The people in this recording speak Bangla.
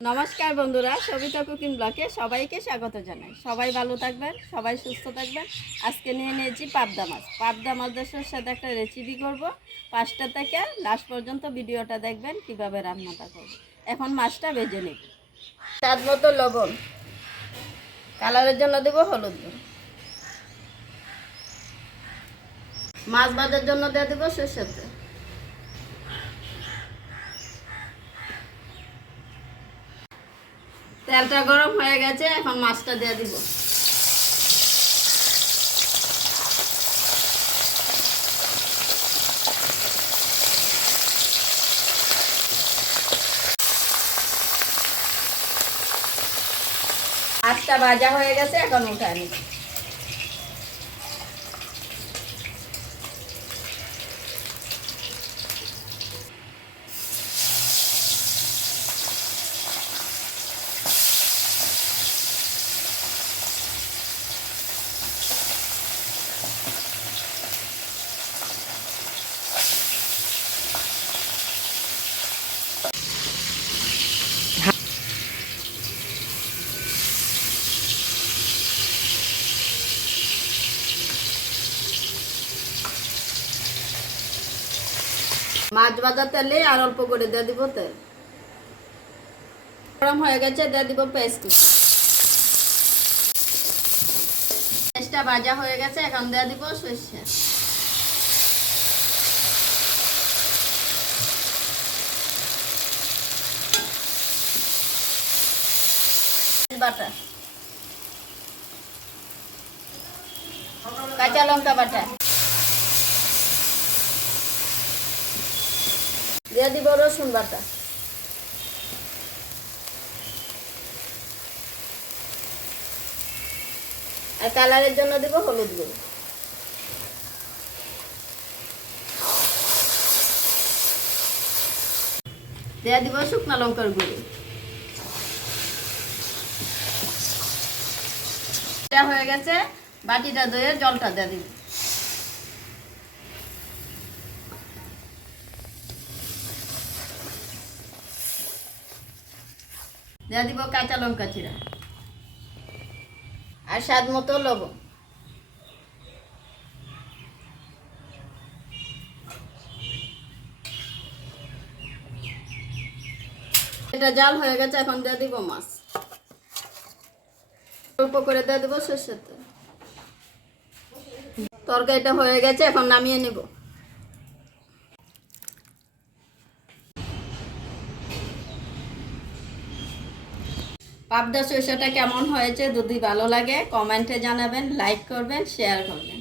নমস্কার বন্ধুরা, সবিতা কুকিং ব্লকে সবাইকে স্বাগত জানাই। সবাই ভালো থাকবেন, সবাই সুস্থ থাকবেন। আজকে নিয়ে নিয়েছি পাবদা মাছ। পাবদা মাছের সাথে একটা রেসিপি করব। পাঁচটা থেকে লাস্ট পর্যন্ত ভিডিওটা দেখবেন, কীভাবে রান্নাটা করব। এখন মাছটা ভেজে নেব। স্বাদ মতো লবণ। কালারের জন্য দেব হলুদ মাছ ভাজার জন্য দিয়ে দেবো সর্ষের তেল। তেলটা গরম হয়ে গেছে এখন মাছটা দিয়ে দিব। মাছটা ভাজা হয়ে গেছে এখন উঠে মাছ ভাজা তেলে আর অল্প করে দিয়ে দিব তেল। গরম হয়ে গেছে, দিয়ে দিব পেস্ট। পেস্টটা ভাজা হয়ে গেছে, এখন দিয়ে দিব সর্ষে। বাটা। কাঁচা লঙ্কা বাটা। দিয়ে দিব রসুন বাটা। আর কালারের জন্য দিব হলুদ গুঁড়ো। দিয়ে দিব শুকনো লঙ্কার গুঁড়ো। হয়ে গেছে বাটিটা ধুয়ে জলটা দিয়ে দিব। দিয়ে দিব কাঁচা লঙ্কা চিরা আর স্বাদ মতো লবণ। এটা জাল হয়ে গেছে, এখন দিয়ে দিব মাছ। অল্প করে দিয়ে দেবো সর্ষের তেল। তরকারিটা হয়ে গেছে, এখন নামিয়ে নেব। পাবদা সরষেটা কেমন হয়েছে? যদি ভালো লাগে কমেন্টে জানাবেন লাইক করবেন শেয়ার করবেন।